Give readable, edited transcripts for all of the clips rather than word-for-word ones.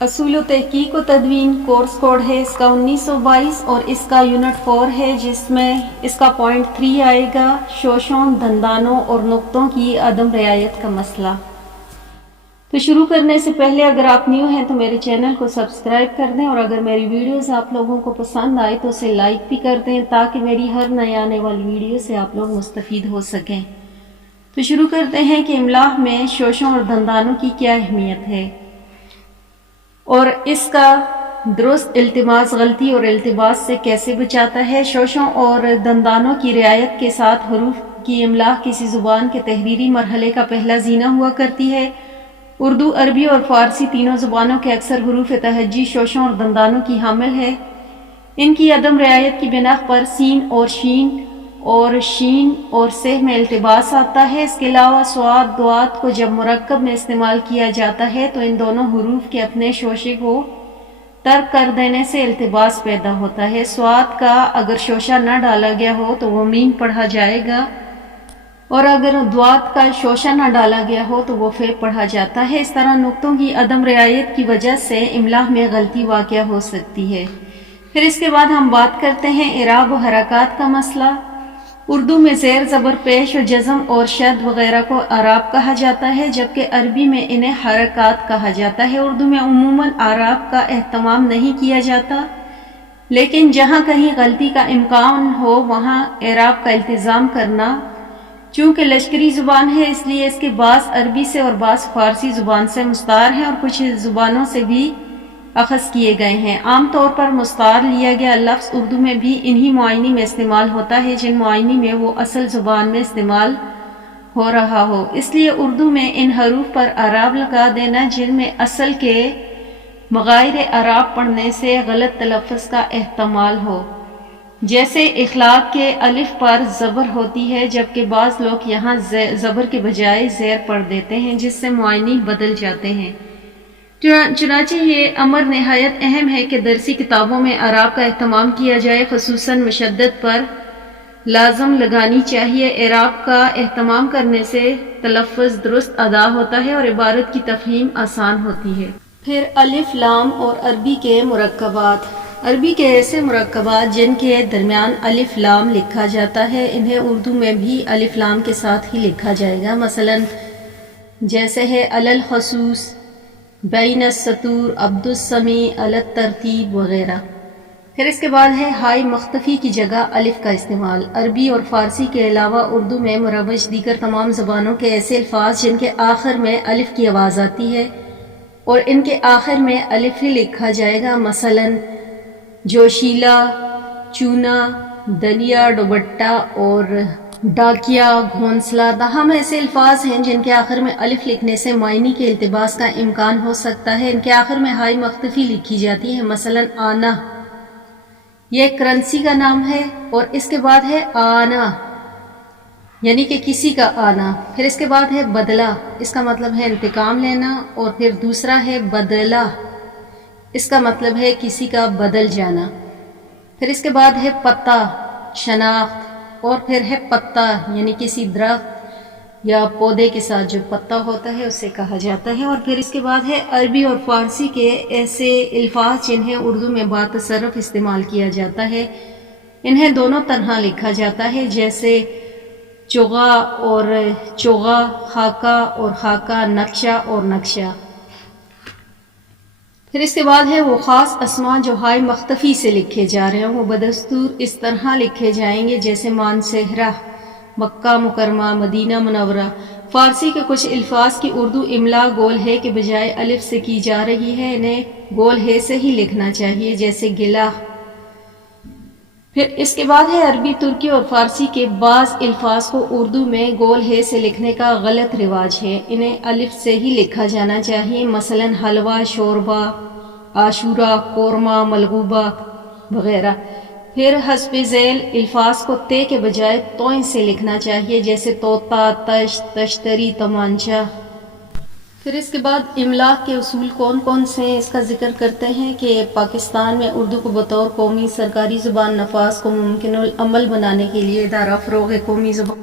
اصول و تحقیق و تدوین کورس کوڈ ہے اس کا 1922 اور اس کا یونٹ 4 ہے، جس میں اس کا پوائنٹ 3 آئے گا، شوشوں، دندانوں اور نقطوں کی عدم رعایت کا مسئلہ۔ تو شروع کرنے سے پہلے اگر آپ نیو ہیں تو میرے چینل کو سبسکرائب کر دیں، اور اگر میری ویڈیوز آپ لوگوں کو پسند آئے تو اسے لائک بھی کر دیں تاکہ میری ہر نئے آنے والی ویڈیو سے آپ لوگ مستفید ہو سکیں۔ تو شروع کرتے ہیں کہ املا میں شوشوں اور دندانوں کی کیا اہمیت ہے اور اس کا درست التماس غلطی اور التباس سے کیسے بچاتا ہے۔ شوشوں اور دندانوں کی رعایت کے ساتھ حروف کی املا کسی زبان کے تحریری مرحلے کا پہلا زینہ ہوا کرتی ہے۔ اردو، عربی اور فارسی تینوں زبانوں کے اکثر حروف تہجی شوشوں اور دندانوں کی حامل ہے۔ ان کی عدم رعایت کی بنا پر سین اور شین اور س میں التباس آتا ہے۔ اس کے علاوہ صاد، ضاد کو جب مرکب میں استعمال کیا جاتا ہے تو ان دونوں حروف کے اپنے شوشے کو ترک کر دینے سے التباس پیدا ہوتا ہے۔ صاد کا اگر شوشہ نہ ڈالا گیا ہو تو وہ میم پڑھا جائے گا، اور اگر ضاد کا شوشہ نہ ڈالا گیا ہو تو وہ ف پڑھا جاتا ہے۔ اس طرح نقطوں کی عدم رعایت کی وجہ سے املا میں غلطی واقع ہو سکتی ہے۔ پھر اس کے بعد ہم بات کرتے ہیں اعراب و حرکات کا مسئلہ۔ اردو میں زیر، زبر، پیش و جزم اور شد وغیرہ کو اعراب کہا جاتا ہے، جبکہ عربی میں انہیں حرکات کہا جاتا ہے۔ اردو میں عموماً اعراب کا اہتمام نہیں کیا جاتا، لیکن جہاں کہیں غلطی کا امکان ہو وہاں اعراب کا التزام کرنا۔ چونکہ لشکری زبان ہے اس لیے اس کے بعض عربی سے اور بعض فارسی زبان سے مستعار ہیں اور کچھ زبانوں سے بھی اخذ کیے گئے ہیں۔ عام طور پر مستعار لیا گیا لفظ اردو میں بھی انہی معانی میں استعمال ہوتا ہے جن معانی میں وہ اصل زبان میں استعمال ہو رہا ہو۔ اس لیے اردو میں ان حروف پر اعراب لگا دینا جن میں اصل کے بغیر اعراب پڑھنے سے غلط تلفظ کا احتمال ہو، جیسے اخلاق کے الف پر زبر ہوتی ہے جبکہ بعض لوگ یہاں زبر کے بجائے زیر پڑھ دیتے ہیں جس سے معانی بدل جاتے ہیں۔ چنانچہ یہ امر نہایت اہم ہے کہ درسی کتابوں میں اعراب کا اہتمام کیا جائے، خصوصاً مشدد پر لازم لگانی چاہیے۔ اعراب کا اہتمام کرنے سے تلفظ درست ادا ہوتا ہے اور عبارت کی تفہیم آسان ہوتی ہے۔ پھر الف، لام اور عربی کے مرکبات۔ عربی کے ایسے مرکبات جن کے درمیان الف لام لکھا جاتا ہے انہیں اردو میں بھی الف لام کے ساتھ ہی لکھا جائے گا، مثلا جیسے ہے علی الخصوص، بین السطور، عبد السمیع، علی الترتیب وغیرہ۔ پھر اس کے بعد ہے ہائی مختفی کی جگہ الف کا استعمال۔ عربی اور فارسی کے علاوہ اردو میں مروج دیگر تمام زبانوں کے ایسے الفاظ جن کے آخر میں الف کی آواز آتی ہے اور ان کے آخر میں الف ہی لکھا جائے گا، مثلا جوشیلا، چونا، دلیا، دوپٹہ اور ڈاکیا، گھونسلا۔ تاہم ایسے الفاظ ہیں جن کے آخر میں الف لکھنے سے معنی کے التباس کا امکان ہو سکتا ہے، ان کے آخر میں ہائی مختفی لکھی جاتی ہے، مثلا آنا، یہ کرنسی کا نام ہے، اور اس کے بعد ہے آنا یعنی کہ کسی کا آنا۔ پھر اس کے بعد ہے بدلہ، اس کا مطلب ہے انتقام لینا، اور پھر دوسرا ہے بدلہ، اس کا مطلب ہے کسی کا بدل جانا۔ پھر اس کے بعد ہے پتہ، شناخت، اور پھر ہے پتہ یعنی کسی درخت یا پودے کے ساتھ جو پتہ ہوتا ہے اسے کہا جاتا ہے۔ اور پھر اس کے بعد ہے عربی اور فارسی کے ایسے الفاظ جنہیں اردو میں باتصرف استعمال کیا جاتا ہے، انہیں دونوں طرح لکھا جاتا ہے، جیسے چغا اور چوغا، خاکہ اور خاکہ، نقشہ اور نقشہ۔ پھر اس کے بعد ہے وہ خاص اسما جو ہائی مختفی سے لکھے جا رہے ہیں، وہ بدستور اس طرح لکھے جائیں گے جیسے مانسہرہ، مکہ مکرمہ، مدینہ منورہ۔ فارسی کے کچھ الفاظ کی اردو املا گول ہے کے بجائے الف سے کی جا رہی ہے، انہیں گول ہے سے ہی لکھنا چاہیے، جیسے گلہ۔ پھر اس کے بعد ہے عربی، ترکی اور فارسی کے بعض الفاظ کو اردو میں گول ہے سے لکھنے کا غلط رواج ہے، انہیں الف سے ہی لکھا جانا چاہیے، مثلا حلوہ، شوربہ، عاشورہ، قورمہ، ملغوبہ وغیرہ۔ پھر حسب ذیل الفاظ کو تے کے بجائے توئیں سے لکھنا چاہیے، جیسے طوطا، تشت، تشتری، تمانچہ۔ پھر اس کے بعد املا کے اصول کون کون سے ہیں اس کا ذکر کرتے ہیں کہ پاکستان میں اردو کو بطور قومی سرکاری زبان نفاذ کو ممکن العمل بنانے کے لیے ادارہ فروغ قومی زبان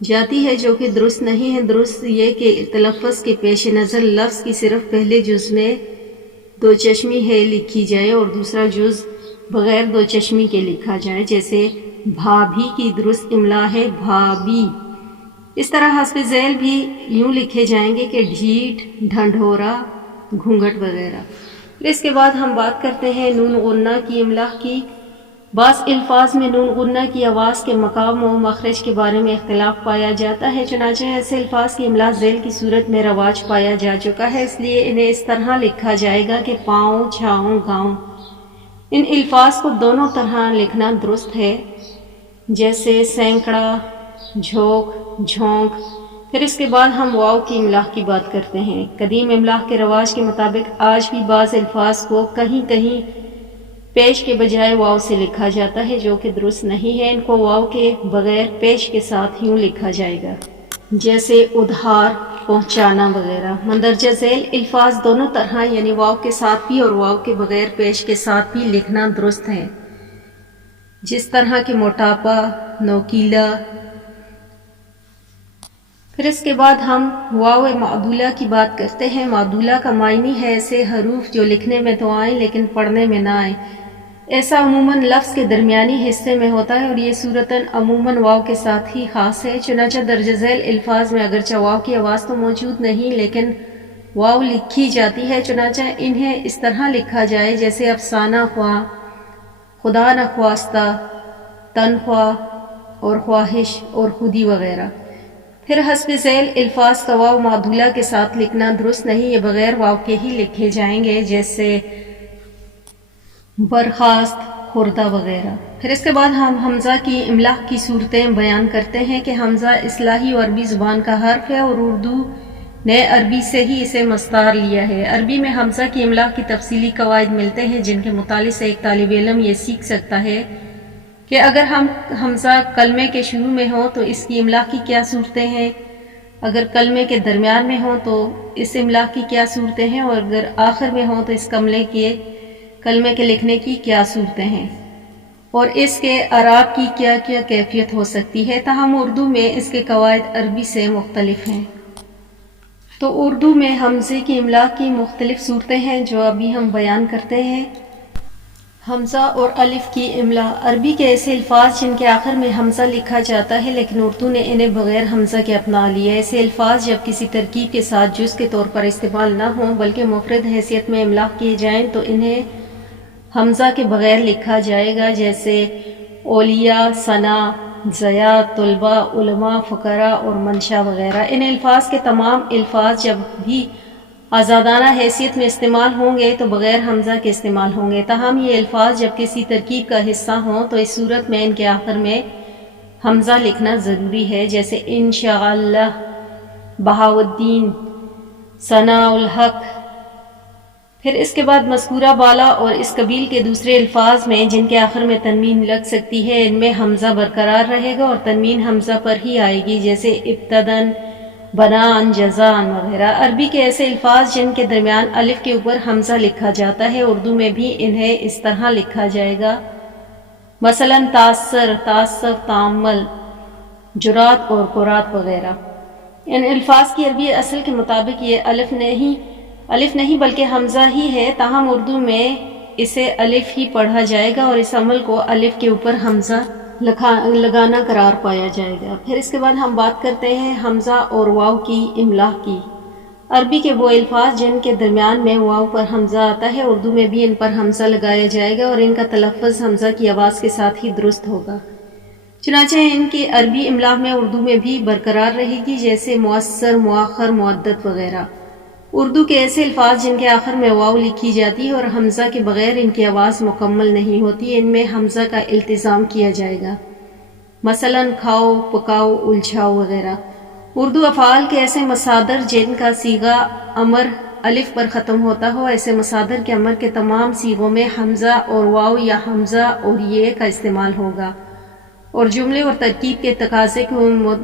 جاتی ہے جو کہ درست نہیں ہے۔ درست یہ کہ تلفظ کے پیش نظر لفظ کی صرف پہلے جز میں دو چشمی ہے لکھی جائے اور دوسرا جز بغیر دو چشمی کے لکھا جائے، جیسے بھابھی کی درست املا ہے بھابی۔ اس طرح حسب ذیل بھی یوں لکھے جائیں گے کہ ڈھیٹ، ڈھنڈورا، گھونگھٹ وغیرہ۔ پھر اس کے بعد ہم بات کرتے ہیں نون غنہ کی املا کی۔ بعض الفاظ میں نون غنہ کی آواز کے مقام و مخرج کے بارے میں اختلاف پایا جاتا ہے، چنانچہ ایسے الفاظ کی املا ذیل کی صورت میں رواج پایا جا چکا ہے، اس لیے انہیں اس طرح لکھا جائے گا کہ پاؤں، چھاؤں، گاؤں۔ ان الفاظ کو دونوں طرح لکھنا درست ہے، جیسے سینکڑا، جھوک، جھونک۔ پھر اس کے بعد ہم واو کی املا کی بات کرتے ہیں۔ قدیم املا کے رواج کے مطابق آج بھی بعض الفاظ کو کہیں کہیں پیش کے بجائے واو سے لکھا جاتا ہے، جو کہ درست نہیں ہے۔ ان کو واو کے بغیر پیش کے ساتھ یوں لکھا جائے گا، جیسے ادھار، پہنچانا وغیرہ۔ مندرجہ ذیل الفاظ دونوں طرح یعنی واو کے ساتھ بھی اور واو کے بغیر پیش کے ساتھ بھی لکھنا درست ہے، جس طرح کہ موٹاپا، نوکیلا۔ پھر اس کے بعد ہم واو معدولہ کی بات کرتے ہیں۔ معدولہ کا معنی ہے ایسے حروف جو لکھنے میں تو آئیں لیکن پڑھنے میں نہ آئیں۔ ایسا عموماً لفظ کے درمیانی حصے میں ہوتا ہے اور یہ صورتاً عموماً واو کے ساتھ ہی خاص ہے۔ چنانچہ درج ذیل الفاظ میں اگرچہ واو کی آواز تو موجود نہیں لیکن واو لکھی جاتی ہے، چنانچہ انہیں اس طرح لکھا جائے جیسے افسانہ خواہ، خدا نخواستہ، تنخواہ اور خواہش اور خودی وغیرہ۔ پھر حسب ذیل الفاظ کا واو معدولہ کے ساتھ لکھنا درست نہیں، یہ بغیر واو کے ہی لکھے جائیں گے، جیسے برخاست، خوردہ وغیرہ۔ پھر اس کے بعد ہم حمزہ کی املا کی صورتیں بیان کرتے ہیں کہ حمزہ اصطلاحی اور عربی زبان کا حرف ہے اور اردو نے عربی سے ہی اسے مستعار لیا ہے۔ عربی میں حمزہ کی املا کی تفصیلی قواعد ملتے ہیں جن کے مطالعے سے ایک طالب علم یہ سیکھ سکتا ہے کہ اگر ہم حمزہ کلمے کے شروع میں ہوں تو اس کی املا کی کیا صورتیں ہیں، اگر کلمے کے درمیان میں ہوں تو اس املا کی کیا صورتیں ہیں، اور اگر آخر میں ہوں تو اس کلمے کے لکھنے کی کیا صورتیں ہیں، اور اس کے اعراب کی کیا کیا کیفیت ہو سکتی ہے۔ تاہم اردو میں اس کے قواعد عربی سے مختلف ہیں۔ تو اردو میں حمزے کی املا کی مختلف صورتیں ہیں جو ابھی ہم بیان کرتے ہیں۔ حمزہ اور الف کی املا۔ عربی کے ایسے الفاظ جن کے آخر میں حمزہ لکھا جاتا ہے لیکن اردو نے انہیں بغیر حمزہ کے اپنا لیا۔ ایسے الفاظ جب کسی ترکیب کے ساتھ جز کے طور پر استعمال نہ ہوں بلکہ مفرد حیثیت میں املا کیے جائیں تو انہیں حمزہ کے بغیر لکھا جائے گا، جیسے اولیاء، ثنا، ضیاء، طلباء، علماء، فقراء اور منشا وغیرہ۔ ان الفاظ کے تمام الفاظ جب بھی آزادانہ حیثیت میں استعمال ہوں گے تو بغیر حمزہ کے استعمال ہوں گے۔ تاہم یہ الفاظ جب کسی ترکیب کا حصہ ہوں تو اس صورت میں ان کے آخر میں حمزہ لکھنا ضروری ہے، جیسے انشاءاللہ، بہاؤالدین، ثناء الحق۔ پھر اس کے بعد مذکورہ بالا اور اس قبیل کے دوسرے الفاظ میں جن کے آخر میں تنوین لگ سکتی ہے ان میں حمزہ برقرار رہے گا اور تنوین حمزہ پر ہی آئے گی، جیسے ابتداً، بنان، جزان وغیرہ۔ عربی کے ایسے الفاظ جن کے درمیان الف کے اوپر حمزہ لکھا جاتا ہے اردو میں بھی انہیں اس طرح لکھا جائے گا، مثلاً تاثر، تعصب، تامل، جرات اور قرات وغیرہ۔ ان الفاظ کی عربی اصل کے مطابق یہ الف نہیں بلکہ حمزہ ہی ہے، تاہم اردو میں اسے الف ہی پڑھا جائے گا اور اس عمل کو الف کے اوپر حمزہ لگانا قرار پایا جائے گا۔ پھر اس کے بعد ہم بات کرتے ہیں حمزہ اور واو کی املا کی۔ عربی کے وہ الفاظ جن کے درمیان میں واو پر حمزہ آتا ہے اردو میں بھی ان پر حمزہ لگایا جائے گا اور ان کا تلفظ حمزہ کی آواز کے ساتھ ہی درست ہوگا، چنانچہ ان کی عربی املا میں اردو میں بھی برقرار رہے گی، جیسے مؤثر، مؤخر، معدت وغیرہ۔ اردو کے ایسے الفاظ جن کے آخر میں واو لکھی جاتی ہے اور حمزہ کے بغیر ان کی آواز مکمل نہیں ہوتی، ان میں حمزہ کا التزام کیا جائے گا، مثلاً کھاؤ، پکاؤ، الجھاؤ وغیرہ۔ اردو افعال کے ایسے مصادر جن کا صیغہ امر الف پر ختم ہوتا ہو، ایسے مصادر کے امر کے تمام صیغوں میں حمزہ اور واو یا حمزہ اور یہ کا استعمال ہوگا، اور جملے اور ترکیب کے تقاضے کے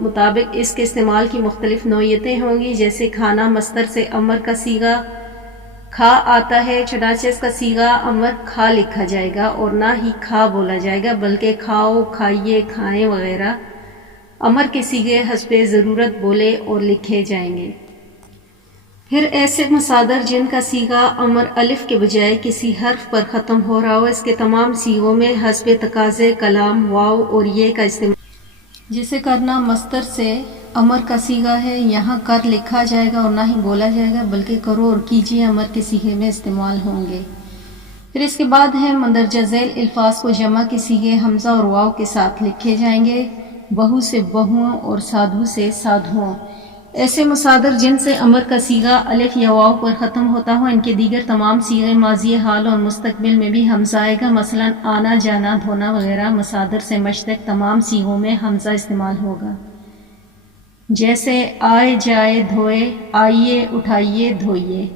مطابق اس کے استعمال کی مختلف نوعیتیں ہوں گی، جیسے کھانا مصدر سے امر کا صیغہ کھا آتا ہے، چنانچہ اس کا صیغہ امر کھا لکھا جائے گا اور نہ ہی کھا بولا جائے گا بلکہ کھاؤ، کھائیے، کھائیں وغیرہ۔ امر کے صیغے حسب ضرورت بولے اور لکھے جائیں گے۔ پھر ایسے مصادر جن کا صیغہ امر الف کے بجائے کسی حرف پر ختم ہو رہا ہو، اس کے تمام صیغوں میں حسب تقاضے کلام واو اور یہ کا استعمال، جسے کرنا مصدر سے امر کا صیغہ ہے، یہاں کر لکھا جائے گا اور نہ ہی بولا جائے گا بلکہ کرو اور کیجیے امر کے صیغے میں استعمال ہوں گے۔ پھر اس کے بعد ہے مندرجہ ذیل الفاظ کو جمع کے صیغے حمزہ اور واو کے ساتھ لکھے جائیں گے، بہو سے بہوؤں اور سادھو سے سادھوؤں۔ ایسے مصادر جن سے امر کا صیغہ الف یا واو پر ختم ہوتا ہو، ان کے دیگر تمام صیغے ماضی حال اور مستقبل میں بھی حمزہ آئے گا، مثلا آنا جانا دھونا وغیرہ مصادر سے مشتق تمام صیغوں میں حمزہ استعمال ہوگا، جیسے آئے جائے دھوئے، آئیے اٹھائیے دھوئیے۔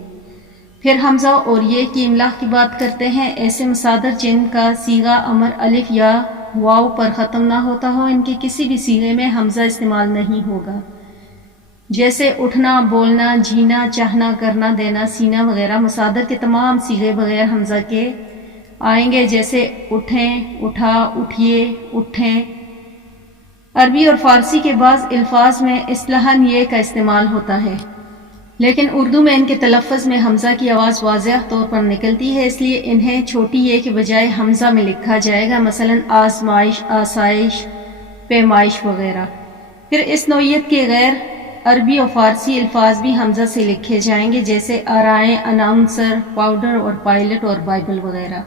پھر حمزہ اور یہ کی املاء کی بات کرتے ہیں۔ ایسے مصادر جن کا صیغہ امر الف یا واو پر ختم نہ ہوتا ہو، ان کے کسی بھی صیغے میں حمزہ استعمال نہیں ہوگا، جیسے اٹھنا، بولنا، جینا، چاہنا، کرنا، دینا، سینا وغیرہ مصادر کے تمام صیغے بغیر حمزہ کے آئیں گے، جیسے اٹھیں، اٹھا، اٹھیے، اٹھیں۔ عربی اور فارسی کے بعض الفاظ میں اصطلاحاً یہ کا استعمال ہوتا ہے، لیکن اردو میں ان کے تلفظ میں حمزہ کی آواز واضح طور پر نکلتی ہے، اس لیے انہیں چھوٹی یہ کے بجائے حمزہ میں لکھا جائے گا، مثلا آزمائش، آسائش، پیمائش وغیرہ۔ پھر اس نوعیت کے غیر عربی اور فارسی الفاظ بھی حمزہ سے لکھے جائیں گے، جیسے آرائیں، اناؤنسر، پاؤڈر اور پائلٹ اور بائبل وغیرہ۔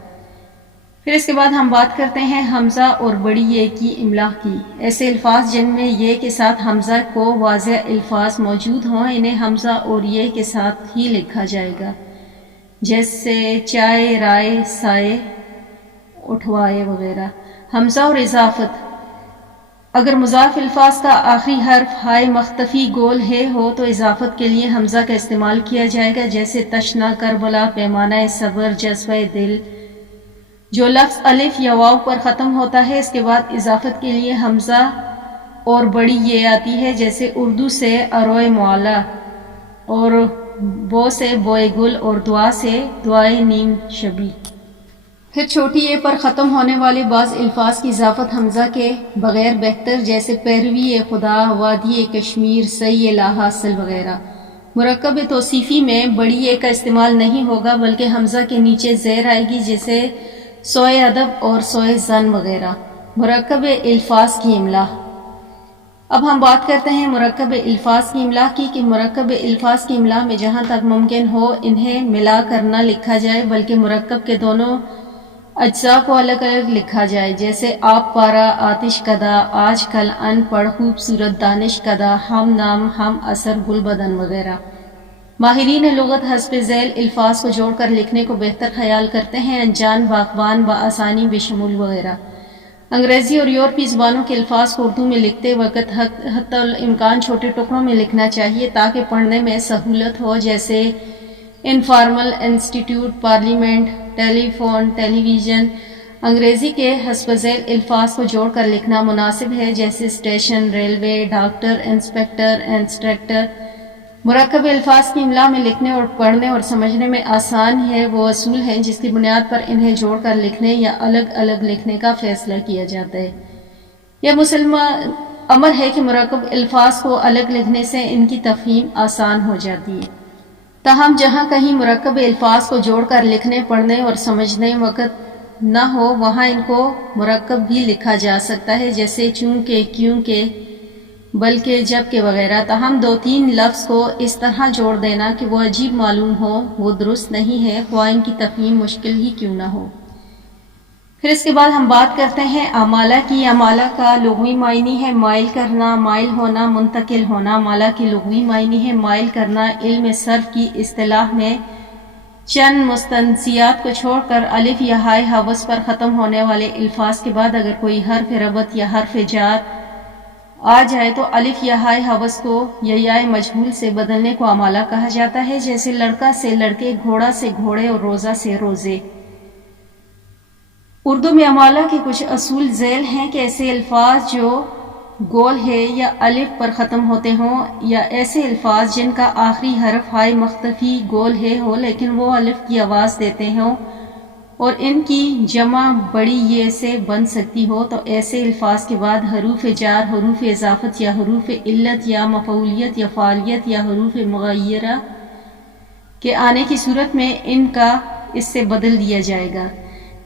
پھر اس کے بعد ہم بات کرتے ہیں حمزہ اور بڑی یہ کی املاء کی۔ ایسے الفاظ جن میں یہ کے ساتھ حمزہ کو واضح الفاظ موجود ہوں، انہیں حمزہ اور یہ کے ساتھ ہی لکھا جائے گا، جیسے چائے، رائے، سائے، اٹھوائے وغیرہ۔ حمزہ اور اضافت: اگر مضاف الفاظ کا آخری حرف ہائے مختفی گول ہے ہو تو اضافت کے لیے حمزہ کا استعمال کیا جائے گا، جیسے تشنا، کربلا، پیمانہ صبر، جذبہ دل۔ جو لفظ الف یا واو پر ختم ہوتا ہے، اس کے بعد اضافت کے لیے حمزہ اور بڑی یہ آتی ہے، جیسے اردو سے اروئے معلا، اور بو سے بوئے گل، اور دعا سے دعائے نیم شبی۔ پھر چھوٹی یہ پر ختم ہونے والے بعض الفاظ کی اضافت حمزہ کے بغیر بہتر، جیسے پیروی خدا، وادی کشمیر، سی لاحاصل وغیرہ۔ مرکب توصیفی میں بڑی یہ کا استعمال نہیں ہوگا، بلکہ حمزہ کے نیچے زیر آئے گی، جیسے سوئے ادب اور سوئے زن وغیرہ۔ مرکب الفاظ کی املاء: اب ہم بات کرتے ہیں مرکب الفاظ کی املاء کی، کہ مرکب الفاظ کی املاء میں جہاں تک ممکن ہو انہیں ملا کر نہ لکھا جائے، بلکہ مرکب کے دونوں اجزاء کو الگ الگ لکھا جائے، جیسے آب پارا، آتش کدا، آج کل، ان پڑھ، خوبصورت، دانش کدا، ہم نام، ہم اثر، گل بدن وغیرہ۔ ماہرین لغت حسب ذیل الفاظ کو جوڑ کر لکھنے کو بہتر خیال کرتے ہیں، انجان، باغبان، بآسانی، بشمول وغیرہ۔ انگریزی اور یورپی زبانوں کے الفاظ کو اردو میں لکھتے وقت حتی الامکان چھوٹے ٹکڑوں میں لکھنا چاہیے تاکہ پڑھنے میں سہولت ہو، جیسے انفارمل، انسٹیٹیوٹ، پارلیمنٹ، ٹیلی فون، ٹیلی ویژن۔ انگریزی کے حسب ذیل الفاظ کو جوڑ کر لکھنا مناسب ہے، جیسے station, railway, doctor, inspector, instructor. مرکب الفاظ کی املاء میں لکھنے اور پڑھنے اور سمجھنے میں آسان ہے وہ اصول ہیں جس کی بنیاد پر انہیں جوڑ کر لکھنے یا الگ الگ لکھنے کا فیصلہ کیا جاتا ہے۔ یہ مسلم امر ہے کہ مرکب الفاظ کو الگ لکھنے سے ان کی تفہیم آسان ہو جاتی ہے، تاہم جہاں کہیں مرکب الفاظ کو جوڑ کر لکھنے، پڑھنے اور سمجھنے وقت نہ ہو وہاں ان کو مرکب بھی لکھا جا سکتا ہے، جیسے چونکہ، کیونکہ، بلکہ، جبکہ وغیرہ۔ تاہم دو تین لفظ کو اس طرح جوڑ دینا کہ وہ عجیب معلوم ہو وہ درست نہیں ہے، خواہ ان کی تفہیم مشکل ہی کیوں نہ ہو۔ پھر اس کے بعد ہم بات کرتے ہیں امالہ کی۔ امالہ کا لغوی معنی ہے مائل کرنا، مائل ہونا، منتقل ہونا۔ مالا کی لغوی معنی ہے مائل کرنا۔ علم صرف کی اصطلاح میں چند مستثنیات کو چھوڑ کر الف یا ہائے حوص پر ختم ہونے والے الفاظ کے بعد اگر کوئی حرف ربط یا حرف جار آ جائے تو الف یا ہائے حوص کو یا یائے مجہول سے بدلنے کو امالہ کہا جاتا ہے، جیسے لڑکا سے لڑکے، گھوڑا سے گھوڑے اور روزہ سے روزے۔ اردو میں امالہ کے کچھ اصول ذیل ہیں کہ ایسے الفاظ جو گول ہے یا الف پر ختم ہوتے ہوں، یا ایسے الفاظ جن کا آخری حرف ہائے مختفی گول ہے ہو لیکن وہ الف کی آواز دیتے ہوں، اور ان کی جمع بڑی یہ سے بن سکتی ہو تو ایسے الفاظ کے بعد حروف جار، حروف اضافت یا حروف علت یا مفعولیت یا فاعلیت یا حروف مغیرہ کے آنے کی صورت میں ان کا اس سے بدل دیا جائے گا.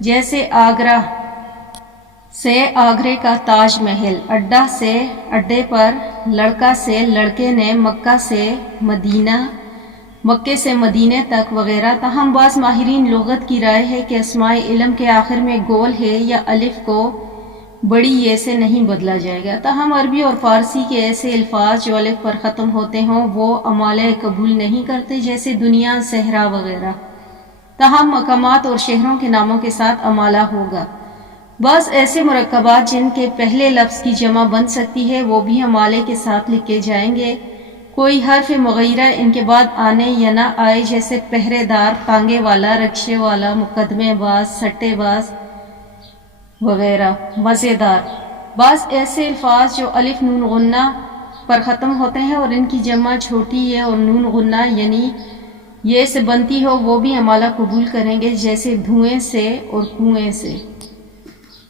جیسے آگرہ سے آگرے کا تاج محل، اڈا سے اڈے پر، لڑکا سے لڑکے نے، مکہ سے مدینہ، مکے سے مدینے تک وغیرہ. تاہم بعض ماہرین لغت کی رائے ہے کہ اسماء علم کے آخر میں گول ہے یا الف کو بڑی یہ سے نہیں بدلا جائے گا. تاہم عربی اور فارسی کے ایسے الفاظ جو الف پر ختم ہوتے ہوں وہ امالہ قبول نہیں کرتے، جیسے دنیا، صحرا وغیرہ. تاہم مقامات اور شہروں کے ناموں کے ساتھ امالہ ہوگا. بعض ایسے مرکبات جن کے پہلے لفظ کی جمع بن سکتی ہے وہ بھی امالے کے ساتھ لکھے جائیں گے. کوئی حرف مغیرہ ان کے بعد آنے یا نہ آئے، جیسے پہرے دار، تانگے والا، رکشے والا، مقدمے باز، سٹے باز وغیرہ. مزیدار بعض ایسے الفاظ جو الف نون غنہ پر ختم ہوتے ہیں اور ان کی جمع چھوٹی یہ اور نون غنہ یعنی یہ سے بنتی ہو وہ بھی امالہ قبول کریں گے، جیسے دھوئیں سے اور کنویں سے.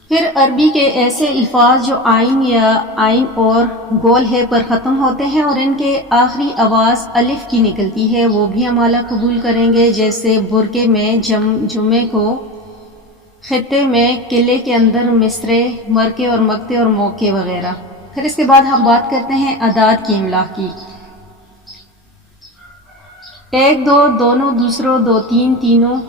پھر عربی کے ایسے الفاظ جو آئین یا آئین اور گول ہے پر ختم ہوتے ہیں اور ان کے آخری آواز الف کی نکلتی ہے وہ بھی امالہ قبول کریں گے، جیسے برقے میں جمعے کو، خطے میں قلعے کے اندر، مصرے، مرکے اور مکتے اور موقع وغیرہ. پھر اس کے بعد ہم بات کرتے ہیں اعداد کی املا کی. 1 2 دونوں، دوسروں 2 3 تینوں،